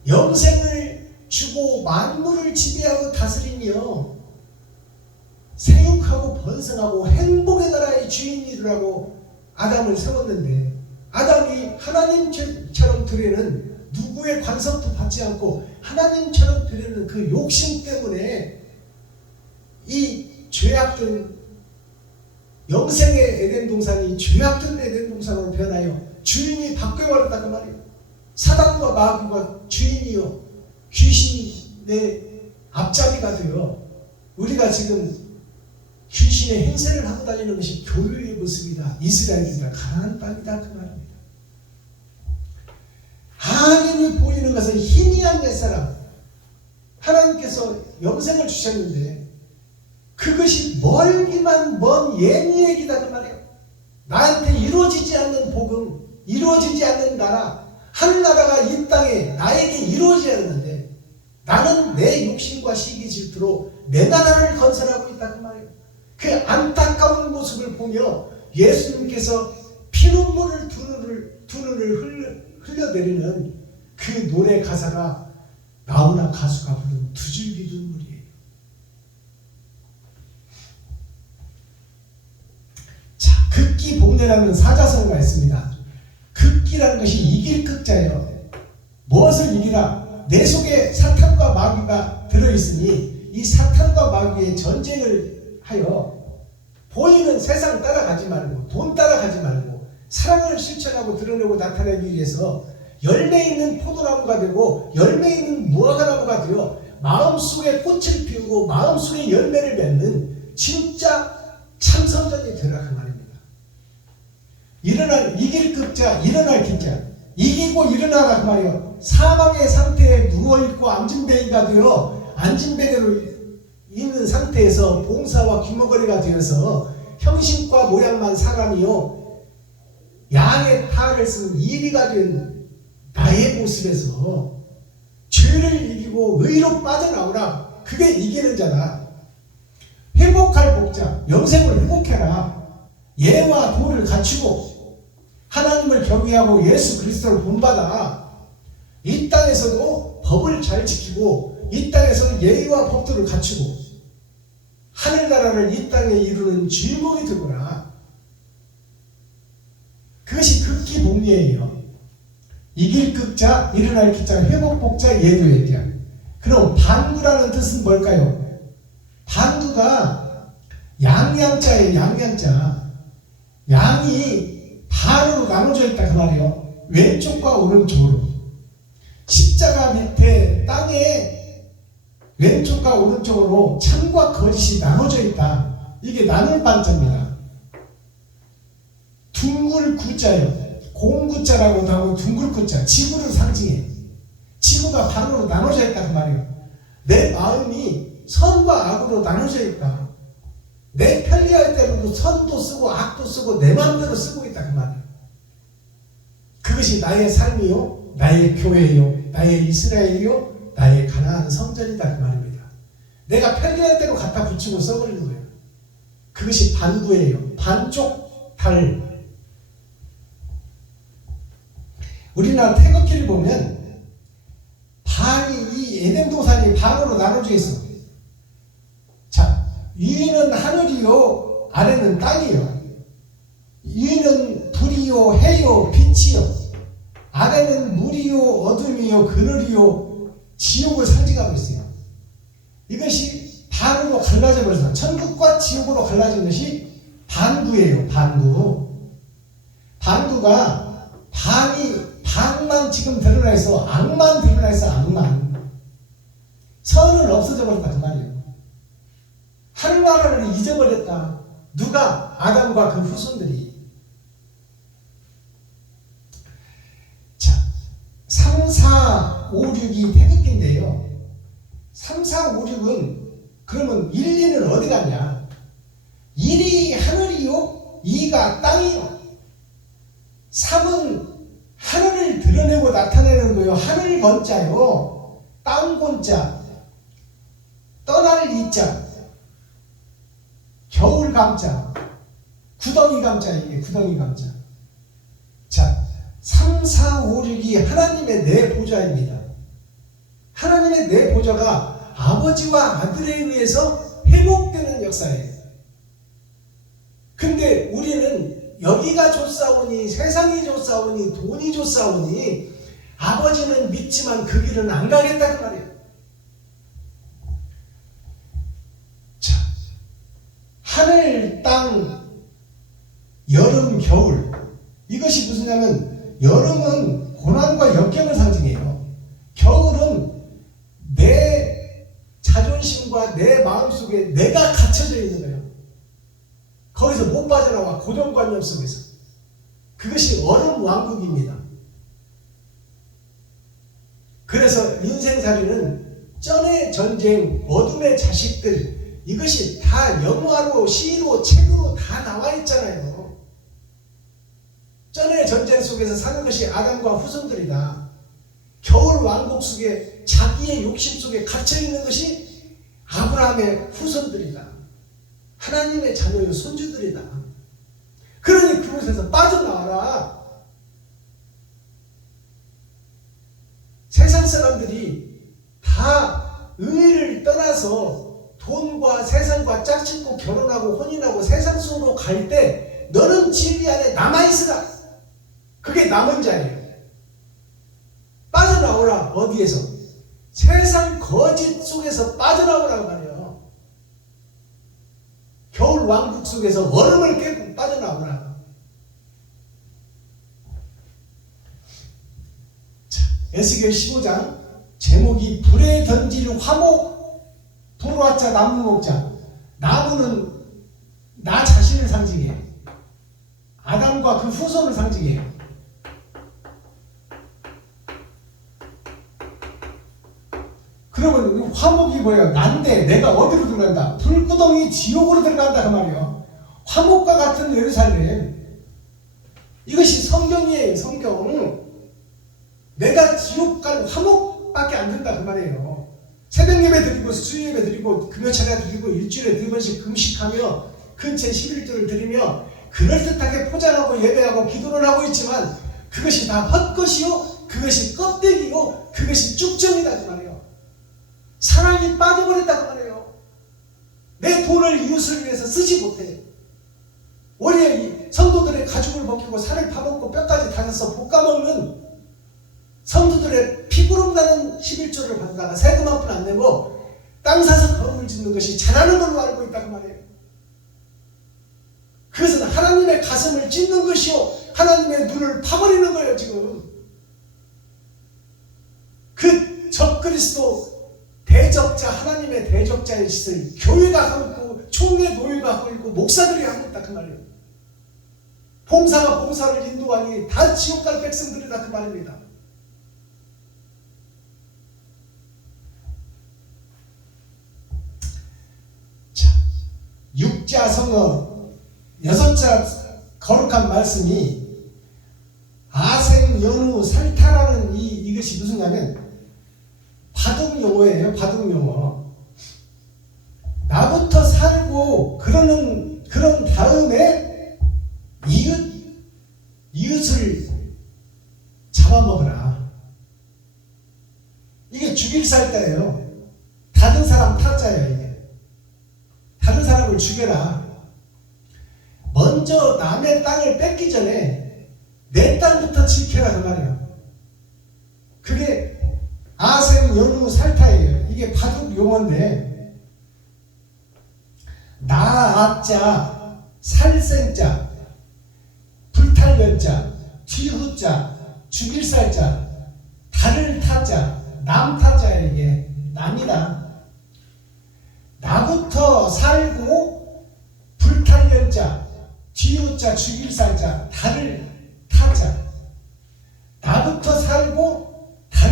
영생을 주고 만물을 지배하고 다스리며 생육하고 번성하고 행복의 나라의 주인이라고 아담을 세웠는데, 아담이 하나님처럼 되려는 누구의 관섭도 받지 않고 하나님처럼 되려는 그 욕심 때문에 이 죄악된 영생의 에덴 동산이 죄악된 에덴 동산으로 변하여 주인이 바뀌어버렸다 그 말이에요. 사단과 마귀가 주인이요 귀신의 앞자리가 되어 우리가 지금 귀신의 행세를 하고 다니는 것이 교회의 모습이다. 이스라엘이다. 가나안 땅이다 그 말입니다. 하나님이 보이는 것은 희미한 옛사람, 하나님께서 영생을 주셨는데 그것이 멀기만 먼 옛 얘기다 그 말이에요. 나한테 이루어지지 않는 복음, 이루어지지 않는 나라, 하늘나라가 이 땅에 나에게 이루어져야 하는데 나는 내 욕심과 시기 질투로 내 나라를 건설하고 있다 그 말이에요. 그 안타까운 모습을 보며 예수님께서 피눈물을 두 눈을 흘려내리는 그 노래 가사가 나훈아 가수가 부른 두 줄기 눈물이에요. 자, 극기 복례라는 사자성어가 있습니다. 극기라는 것이 이길 극자예요. 무엇을 이기라? 내 속에 사탄과 마귀가 들어있으니 이 사탄과 마귀의 전쟁을 하여 보이는 세상 따라가지 말고 돈 따라가지 말고 사랑을 실천하고 드러내고 나타내기 위해서 열매 있는 포도나무가 되고 열매 있는 무화과나무가 되어 마음속에 꽃을 피우고 마음속에 열매를 맺는 진짜 참선전이 되라 그 말입니다. 일어날 이길 극자, 일어날 기자, 이기고 일어나라 그 말이에요. 사망의 상태에 누워있고 안진뱅이가 되어 안진뱅이로 있는 상태에서 봉사와 귀머거리가 되어서 형식과 모양만 사람이요 양의 탈을 쓴 이리가 된 나의 모습에서 죄를 이기고 의로 빠져나오라. 그게 이기는 자다. 회복할 복자, 영생을 회복해라. 예와 도를 갖추고 하나님을 경외하고 예수 그리스도를 본받아 이 땅에서도 법을 잘 지키고 이 땅에서도 예의와 법도를 갖추고 하늘나라를 이 땅에 이루는 주인공이 되거라. 그것이 극기 복례예요. 이길 극자, 일어날 기자, 회복복자, 예도예기야. 그럼 반구라는 뜻은 뭘까요? 반구가 양양자예요. 양양자. 양이 반으로 나눠져 있다 그 말이에요. 왼쪽과 오른쪽으로. 십자가 밑에 땅에 왼쪽과 오른쪽으로 참과 거짓이 나눠져 있다. 이게 나눌 반자입니다. 둥글 구자예요. 공구자라고도 하고 둥글 구자. 지구를 상징해. 지구가 반으로 나눠져 있다 그 말이에요. 내 마음이 선과 악으로 나눠져 있다. 내 편리할 때로도 선도 쓰고 악도 쓰고 내 마음대로 쓰고 있다 그 말이에요. 그것이 나의 삶이요, 나의 교회요, 나의 이스라엘이요, 나의 가나안 성전이다 그 말입니다. 내가 편리할 대로 갖다 붙이고 써버리는 거예요. 그것이 반구예요. 반쪽 달. 우리나라 태극기를 보면 반이 이 에덴 동산이 반으로 나눠져 있어. 자, 위는 하늘이요, 아래는 땅이요. 위는 불이요, 해요, 빛이요. 아래는 물이요, 어둠이요, 그늘이요, 지옥을 상징하고 있어요. 이것이 반으로 갈라져 버려서 천국과 지옥으로 갈라진 것이 반구예요. 반구. 반구가 반만 지금 드러나 있어. 악만 드러나 있어. 악만. 선은 없어져 버렸다 그 말이에요. 하늘나라를 잊어버렸다. 누가? 아담과 그 후손들이. 4, 5, 6이 태극기인데요. 3, 4, 5, 6은 그러면 1, 2는 어디 갔냐? 1이 하늘이요, 2가 땅이요. 3은 하늘을 드러내고 나타내는 거요. 하늘 건자요, 땅 건자, 떠날 이자, 겨울 감자, 구덩이 감자, 이게 구덩이 감자. 자, 3, 4, 5, 6이 하나님의 네 보좌입니다. 하나님의 네 보좌가 아버지와 아들에 의해서 회복되는 역사예요. 근데 우리는 여기가 좋사오니, 세상이 좋사오니, 돈이 좋사오니, 아버지는 믿지만 그 길은 안 가겠다 그 말이에요. 자, 하늘, 땅, 여름, 겨울, 이것이 무슨냐면 여름은 고난과 역경을 상징해요. 겨울은 내 자존심과 내 마음속에 내가 갇혀져 있는 거예요. 거기서 못 빠져나와, 고정관념 속에서. 그것이 얼음 왕국입니다. 그래서 인생살이는 쩐의 전쟁, 어둠의 자식들, 이것이 다 영화로, 시로, 책으로 다 나와 있잖아요. 쩐의 전쟁 속에서 사는 것이 아담과 후손들이다. 겨울 왕국 속에 자기의 욕심 속에 갇혀있는 것이 아브라함의 후손들이다. 하나님의 자녀의 손주들이다. 그러니 그곳에서 빠져나와라. 세상 사람들이 다 의를 떠나서 돈과 세상과 짝짓고 결혼하고 혼인하고 세상 속으로 갈 때 너는 진리 안에 남아있으라. 그게 남은 자예요. 빠져나오라. 어디에서? 세상 거짓 속에서 빠져나오라고 말이에요. 겨울 왕국 속에서 얼음을 깨고 빠져나오라. 자, 에스겔 15장 제목이 불에 던질 화목, 도로아자 나무 먹자. 나무는 나 자신을 상징해요. 아담과 그 후손을 상징해요. 그러면 화목이 뭐예요? 난데 내가 어디로 들어간다? 불구덩이 지옥으로 들어간다 그 말이에요. 화목과 같은 예루살렘. 이것이 성경이에요. 성경. 내가 지옥 갈 화목밖에 안 된다 그 말이에요. 새벽 예배 드리고 수요 예배 드리고 금요차례 드리고 일주일에 2번씩 금식하며 근처 11조를 드리며 그럴듯하게 포장하고 예배하고 기도를 하고 있지만 그것이 다 헛것이요, 그것이 껍데기요, 그것이 쭉정이다 그 말이에요. 사랑이 빠져버렸다고 말해요. 내 돈을 이웃을 위해서 쓰지 못해요. 원래 성도들의 가죽을 벗기고 살을 파먹고 뼈까지 다져서 볶아먹는 성도들의 피부름 나는 11조를 받다가 세금 한 푼 안 내고 땅 사서 건물 짓는 것이 잘하는 걸로 알고 있다고 말해요. 그것은 하나님의 가슴을 찢는 것이요, 하나님의 눈을 파버리는 거예요. 지금 그 적그리스도 대적자, 하나님의 대적자의 짓을 교회가 하고 있고 총회 노예가 하고 있고 목사들이 하고 있다 그 말이에요. 봉사가 봉사를 인도하니 다 지옥 갈 백성들이다 그 말입니다. 자, 육자 성어 6자 거룩한 말씀이 아생, 연우, 살타라는 이것이 무슨냐면 바둑 용어예요. 바둑 용어. 나부터 살고 그런 다음에 이웃을 잡아먹으라. 이게 죽일 살자예요. 다른 사람 타자예요. 이게 다른 사람을 죽여라. 먼저 남의 땅을 뺏기 전에 내 땅부터 지켜라 그 말이에요. 그게 아생, 연우, 살타예요. 이게 바둑 용어인데 나아자, 살생자, 불탈연자, 뒤후자, 죽일 살자, 달을 타자, 남타자예요. 이게 남이다. 나부터 살고 불탈연자, 뒤후자, 죽일 살자, 달을 타자. 나부터 살고 달을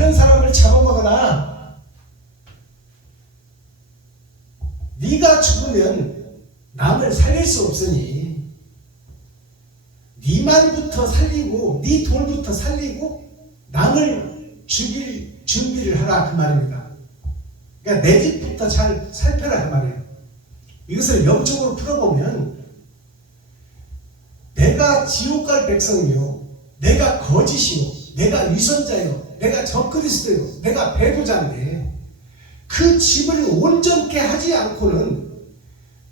내가 죽으면 남을 살릴 수 없으니 니만부터 살리고 니 돈부터 살리고 남을 죽일 준비를 하라 그 말입니다. 그러니까 내 집부터 잘 살펴라 그 말이에요. 이것을 영적으로 풀어보면 내가 지옥 갈 백성이요, 내가 거짓이요, 내가 위선자요, 내가 적그리스도요, 내가 배도자인데 그 집을 온전케 하지 않고는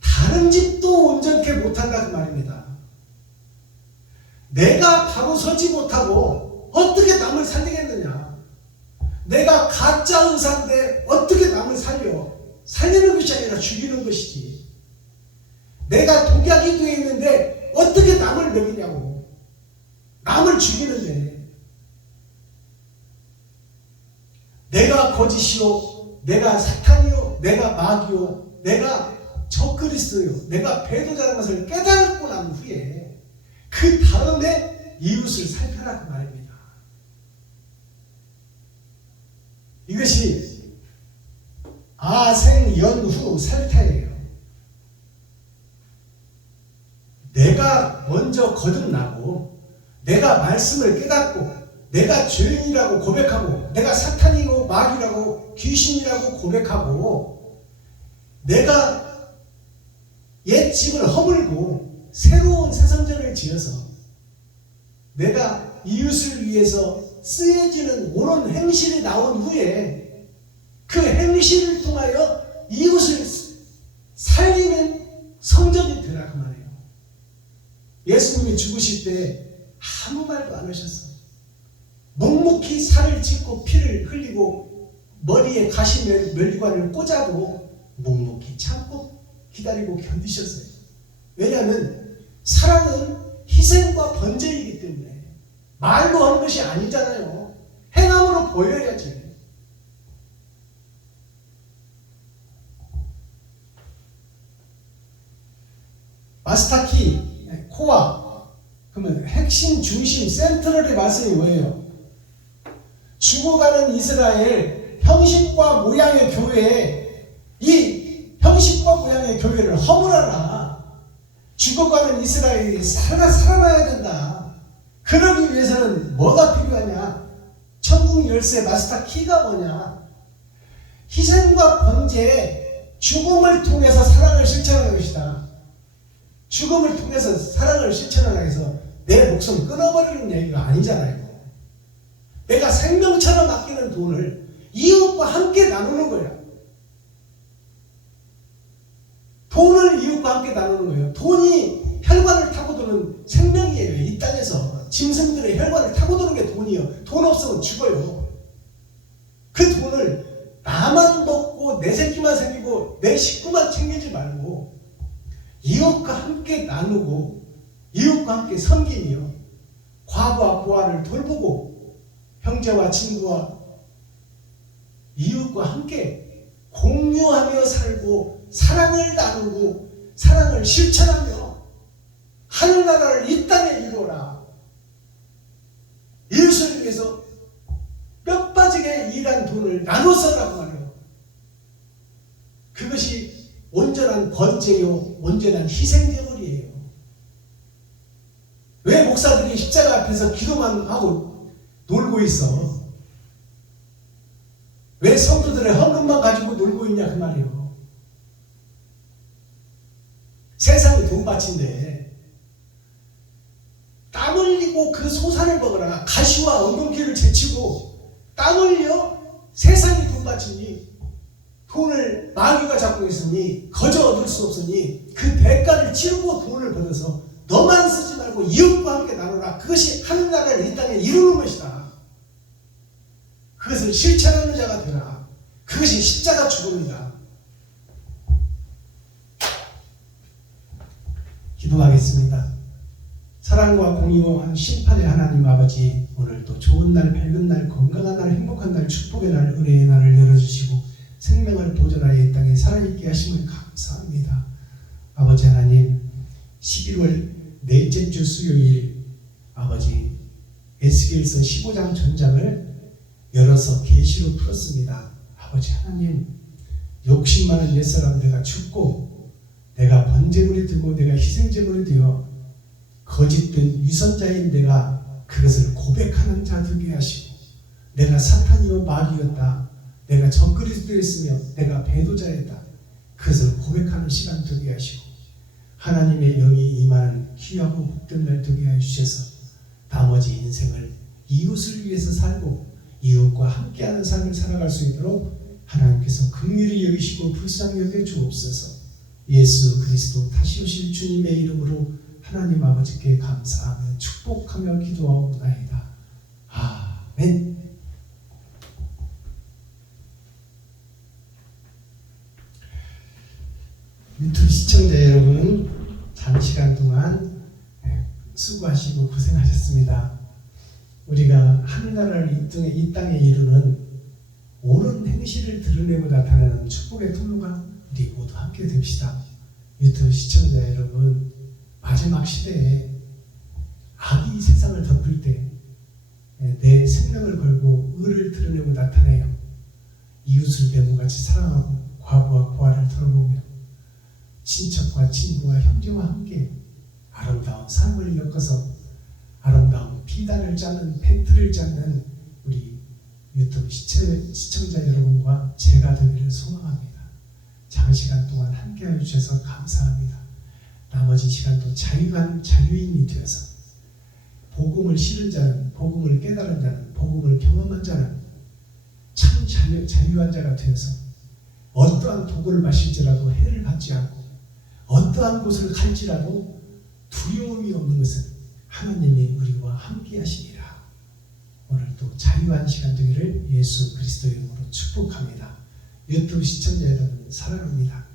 다른 집도 온전케 못한다 그 말입니다. 내가 바로 서지 못하고 어떻게 남을 살리겠느냐. 내가 가짜 의사인데 어떻게 남을 살려. 살리는 것이 아니라 죽이는 것이지. 내가 독약이 되어 있는데 어떻게 남을 먹이냐고. 남을 죽이는데. 내가 거짓이요, 내가 사탄이요, 내가 마귀요, 내가 적그리스도요, 내가 배도자라는 것을 깨달고 난 후에 그 다음에 이웃을 살펴라 그 말입니다. 이것이 아생연후 살타예요. 내가 먼저 거듭나고 내가 말씀을 깨닫고 내가 죄인이라고 고백하고 내가 사탄이고 마귀라고 귀신이라고 고백하고 내가 옛 집을 허물고 새로운 새성전을 지어서 내가 이웃을 위해서 쓰여지는 옳은 행실이 나온 후에 그 행실을 통하여 이웃을 살리는 성전이 되라 그 말이에요. 예수님이 죽으실 때 아무 말도 안 하셨어. 묵묵히 살을 찢고 피를 흘리고 머리에 가시 면류관을 꽂아도 묵묵히 참고 기다리고 견디셨어요. 왜냐하면 사랑은 희생과 번제이기 때문에 말로 하는 것이 아니잖아요. 행함으로 보여야지. 마스타키 코아 그러면 핵심 중심 센트럴의 말씀이 뭐예요? 죽어가는 이스라엘 형식과 모양의 교회에 이 형식과 모양의 교회를 허물하라. 죽어가는 이스라엘이 살아나야 된다. 그러기 위해서는 뭐가 필요하냐? 천국 열쇠 마스터 키가 뭐냐? 희생과 번제, 죽음을 통해서 사랑을 실천하는 것이다. 죽음을 통해서 사랑을 실천하라 해서 내 목숨 끊어버리는 얘기가 아니잖아요. 내가 생명처럼 아끼는 돈을 이웃과 함께 나누는 거야. 돈을 이웃과 함께 나누는 거예요. 돈이 혈관을 타고 도는 생명이에요. 이 땅에서 짐승들의 혈관을 타고 도는 게 돈이에요. 돈 없으면 죽어요. 그 돈을 나만 먹고 내 새끼만 생기고 내 식구만 챙기지 말고 이웃과 함께 나누고 이웃과 함께 섬기며 과부와 고아를 돌보고 형제와 친구와 이웃과 함께 공유하며 살고 사랑을 나누고 사랑을 실천하며 하늘나라를 이 땅에 이루어라. 이웃을 위해서 뼈 빠지게 일한 돈을 나눠 써라고 말해요. 그것이 온전한 번제요, 온전한 희생제물이에요. 왜 목사들이 십자가 앞에서 기도만 하고 놀고 있어? 왜 성도들의 헌금만 가지고 놀고 있냐 그 말이에요. 세상이 돈밭인데 땀 흘리고 그 소산을 먹으라. 가시와 엉겅퀴를 제치고 땀 흘려 세상이 돈밭이니 돈을 마귀가 잡고 있으니 거저 얻을 수 없으니 그 대가를 치르고 돈을 벌어서 너만 쓰지 말고 이웃과 함께 나누라. 그것이 하늘나라를 이 땅에 이루는 것이다. 그것을 실천하는 자가 되라. 그것이 십자가 죽음이다. 기도하겠습니다. 사랑과 공의와 심판의 하나님 아버지, 오늘도 좋은 날, 밝은 날, 건강한 날, 행복한 날, 축복의 날, 은혜의 날을 열어주시고 생명을 보존하여 이 땅에 살아있게 하심을 감사합니다. 아버지 하나님, 11월 넷째 주 수요일 아버지 에스겔서 15장 전장을 열어서 계시로 풀었습니다. 아버지 하나님, 욕심 많은 옛사람들과 죽고 내가 번제물이 되고 내가 희생제물이 되어 거짓된 위선자인 내가 그것을 고백하는 자 되게 하시고, 내가 사탄이요 마귀였다, 내가 적그리스도였으며 내가 배도자였다, 그것을 고백하는 시간 되게 하시고, 하나님의 영이 임하는 귀하고 복된 날 되게 하여 주셔서 나머지 인생을 이웃을 위해서 살고 이웃과 함께하는 삶을 살아갈 수 있도록 하나님께서 긍휼히 여기시고 불쌍히 여겨 주옵소서. 예수 그리스도 다시 오실 주님의 이름으로 하나님 아버지께 감사하며 축복하며 기도하옵나이다. 아멘. 유튜브 시청자 여러분, 장시간 동안 수고하시고 고생하셨습니다. 우리가 하늘나라를 이 땅에 이루는 옳은 행실을 드러내고 나타나는 축복의 통로가 우리 모두 함께 됩시다. 유튜브 시청자 여러분, 마지막 시대에 악이 세상을 덮을 때 내 생명을 걸고 의를 드러내고 나타내요. 이웃을 대모같이 사랑하고 과부와 고아를 털어보며 친척과 친구와 형제와 함께 아름다운 삶을 엮어서 아름다운 비단을 짜는 팬트를 짜는 우리 유튜브 시청자 여러분과 제가 되기를 소망합니다. 장시간 동안 함께해 주셔서 감사합니다. 나머지 시간도 자유인이 되어서 복음을 실은 자는, 복음을 깨달은 자는, 복음을 경험한 자는 참 자유한 자가 되어서 어떠한 도구를 마실지라도 해를 받지 않고 어떠한 곳을 갈지라도 두려움이 없는 것은 하나님이 우리와 함께 하시니라. 오늘도 자유한 시간 되기를 예수 그리스도 이름으로 축복합니다. 유튜브 시청자 여러분 사랑합니다.